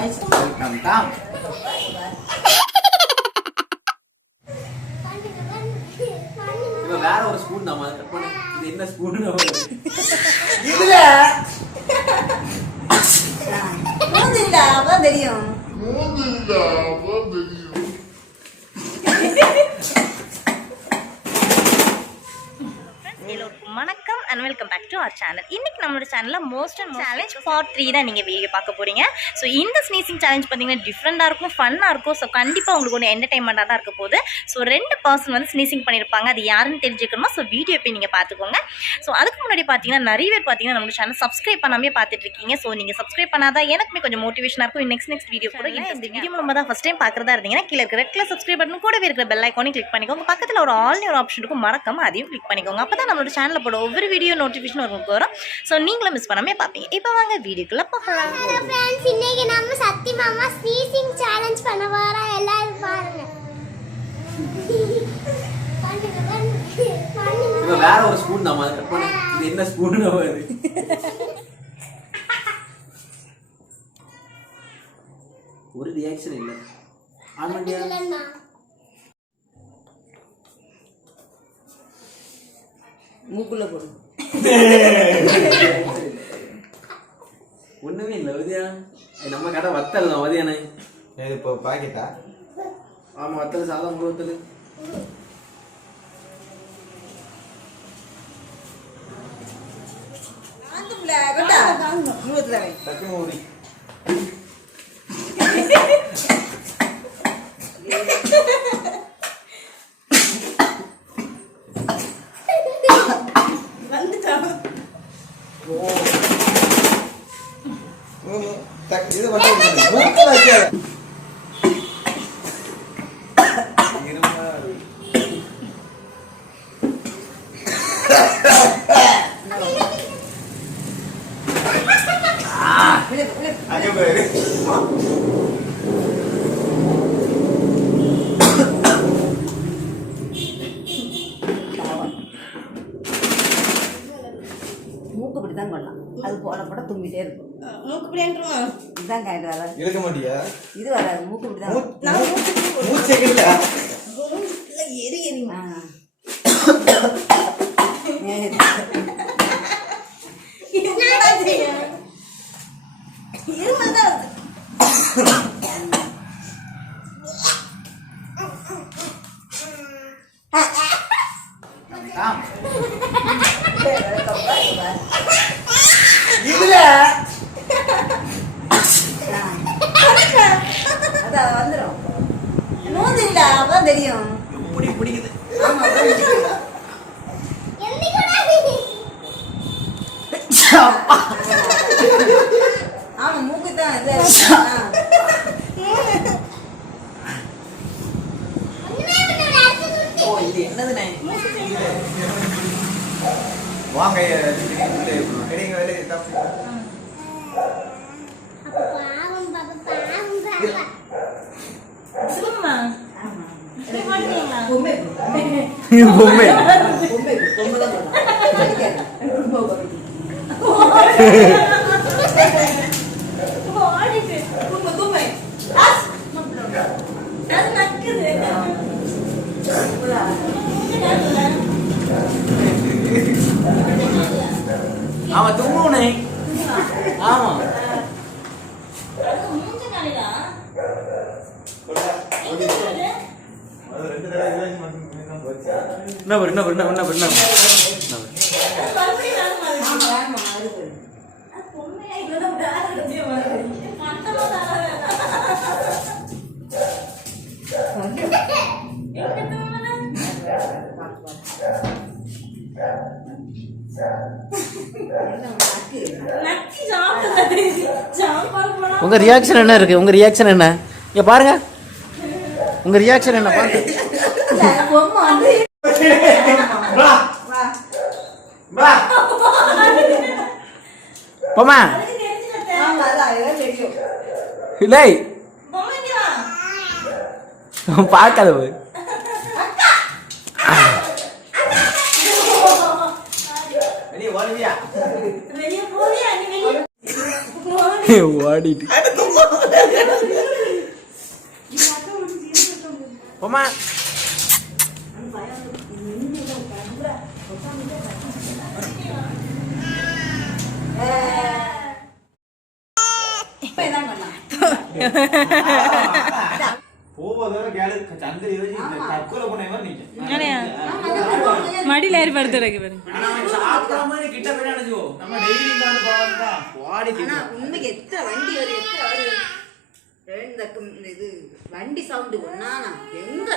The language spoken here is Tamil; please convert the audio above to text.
guys, welcome back. இவ வேற ஒரு ஸ்பூன் தான் கட் பண்ணு. இது என்ன ஸ்பூன் இதுல மூந்திடா அப்ப தெரியும். வணக்கம் and welcome back to our channel. இன்றைக்கி நம்மளோட சேனலில் மோஸ்ட் அண்ட் சேலஞ்ச் பார்ட் 3 தான் நீங்கள் வீடியோ பார்க்க போகிறீங்க. ஸோ இந்த ஸ்னீசிங் சேலஞ்ச் பார்த்தீங்கன்னா டிஃப்ரெண்ட்டாக இருக்கும், ஃபன்னாக இருக்கும். ஸோ கண்டிப்பாக உங்களுக்கு ஒன்று என்டர்டைன்மெண்ட்டாக தான் இருக்க போகுது. ஸோ 2 பர்சன் வந்து ஸ்னீசிங் பண்ணியிருப்பாங்க, அது யாருன்னு தெரிஞ்சுக்கணுமா? ஸோ வீடியோ போய் நீங்கள் பார்த்துக்கோங்க. ஸோ அதுக்கு முன்னாடி பார்த்தீங்கன்னா நிறைய பேர் பார்த்தீங்கன்னா நம்மளோட சேனல் சப்ஸ்கிரைப் பண்ணாமே பார்த்துட்டு இருக்கீங்க. ஸோ நீங்கள் சப்ஸ்கிரைப் பண்ணாதான் எனக்குமே கொஞ்சம் மோட்டிவேஷனாக இருக்கும். நெக்ஸ்ட் வீடியோ கூட இந்த வீடியோ மூலமாக தான் ஃபஸ்ட் டைம் பார்க்குறதா இருந்தீங்கன்னா கீழே இருக்கிற ரெட் கலர் சப்ஸ்கிரைப் பட்டன் கூடவே இருக்கிற பெல் ஐக்கானையும் கிளிக் பண்ணிக்கோங்க. பக்கத்தில் ஒரு ஆல் நியூ ஆப்ஷன் இருக்கும், மறக்காம அதையும் கிளிக் பண்ணிக்கோங்க. அப்போ தான் நம்மளோட சேனலில் போட ஒவ்வொரு வீடியோ நோட்டிஃபிகேஷன் உங்களுக்கு வரும். ஸோ நீங்களும் மிஸ் பண்ணாமே பார்ப்பீங்க. இப்போ வாங்க வீடியோக்குள்ள போகலாம். ஹலோ फ्रेंड्स, இன்னைக்கு நம்ம சத்தி மாமா ஸ்னீசிங் சேலஞ்ச் பண்ண போறோம். எல்லாரும் பாருங்க. இவ வேற ஒரு ஸ்பூன் தான் கட் பண்ணு. இது என்ன ஸ்பூன் இது ஒரு ரியாக்ஷன் இல்ல. ஆன்மண்டியா மூக்குள்ள போடு. ஒண்ணுமே இல்ல வதியா. நம்ம கடை வத்தல் தான் வதியானே. இது இப்போ பாக்கெட்டா? ஆமா வத்தல், சாதம் முழு வத்தல். ஆந்தும்ல கொண்டா மூத்துல வை. தப்பி மூடி. இது வந்து மூக்குல வைக்காத. மூக்கு இப்படிதான் கொள்ளலாம். அது போட போட தும்பிட்டே இருக்கும். மூக்கு பிடியாண்டுமா இதுதான் காய்ட்டு வராது. இழுக்க மாட்டியா? இது வராது. மூக்கு இப்படிதான். மூச்சே இல்ல. எரி எரிமா. இதுல அதான் வந்துடும். மூந்திடா அப்ப தெரியும். எப்படி பிடிக்குது? ஆமா ஆமா மூக்கு தான் இது. ஓ இது என்னதுனே? வாங்க கடிங்க வேலை தப்பு. பாவம் பாப்பா, பாவம் பாப்பா. சும்மா இப்படி பண்ணுவீங்களா? பொம்மை பொம்மை பொம்மை பொம்மை தான் ஓடிட்டு பொம்மை பொம்மை அது நக்குது. ஆமா தும்முனே. ஆமா மூஞ்ச காலிடா அது ரெண்டு தடவை ரிலாக்ஸ் பண்ணி போச்சா? என்ன பண்ணு என்ன பண்ணு என்ன பண்ணு. மறுபடியும் நான் மாதிரி ஆமா அது பொம்மையா இதோட வேற கட்டிய மாதிரி மண்டமா தான உங்க ரியாக்ஷன் என்ன இருக்கு? உங்க ரியாக்ஷன் என்ன? இங்க பாருங்க, உங்க ரியாக்ஷன் என்ன பாருங்க. பொம்மை வந்து வா வா போமா ஆமா அதான் இதெல்லாம் தெரியும். இல்லை பார்க்காத வெளியே ஓடுவியா? வெளியே போறியா? நீ வெளியே ஓடிட்டு அம்மா மடியில் ஏறி படுத்துறக்கு உண்மைக்கு எத்தனை வண்டி வரும் இது வண்டி சவுண்டு ஒன்னா எங்க